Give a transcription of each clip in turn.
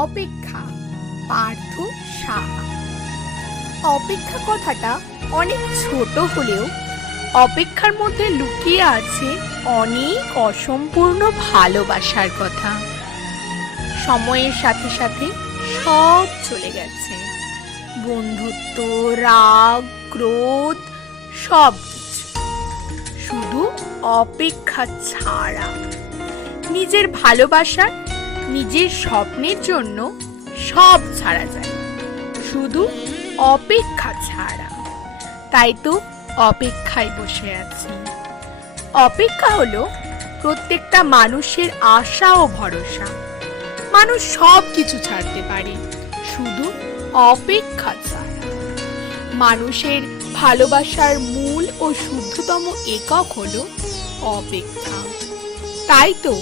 অপেক্ষা, পার্থ সাহা। অপেক্ষা কথাটা অনেক ছোট হলেও অপেক্ষার মধ্যে লুকিয়ে আছে অনেক অসম্পূর্ণ ভালোবাসার কথা। সময়ের সাথে সাথে সব চলে গেছে, বন্ধুত্ব, রাগ, ক্রোধ, সব কিছু। শুধু অপেক্ষা ছাড়া। নিজের ভালোবাসার, নিজের স্বপ্নের জন্য সব ছাড়া যায়, শুধু অপেক্ষা ছাড়া। তাই তো অপেক্ষায় বসে আছি। অপেক্ষা হলো প্রত্যেকটা মানুষের আশা ও ভরসা। মানুষ সব কিছু ছাড়তে পারে, শুধু অপেক্ষা ছাড়া। মানুষের ভালোবাসার মূল ও শুদ্ধতম একক হলো অপেক্ষা। তাই তো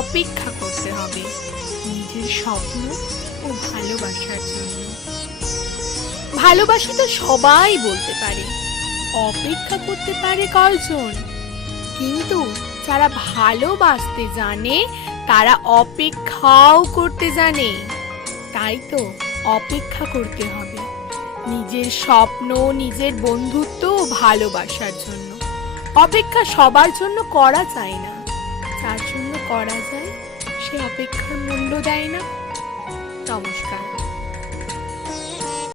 অপেক্ষা করতে হবে নিজের স্বপ্ন ও ভালোবাসার জন্য। ভালোবাসি তো সবাই বলতে পারে, অপেক্ষা করতে পারে কয়জন? কিন্তু যারা ভালোবাসতে জানে তারা অপেক্ষাও করতে জানে। তাই তো অপেক্ষা করতে হবে নিজের স্বপ্ন, নিজের বন্ধুত্ব ও ভালোবাসার জন্য। অপেক্ষা সবার জন্য করা যায় না, যার জন্য করা যায় সে অপেক্ষার মূল্য দেয় না। নমস্কার।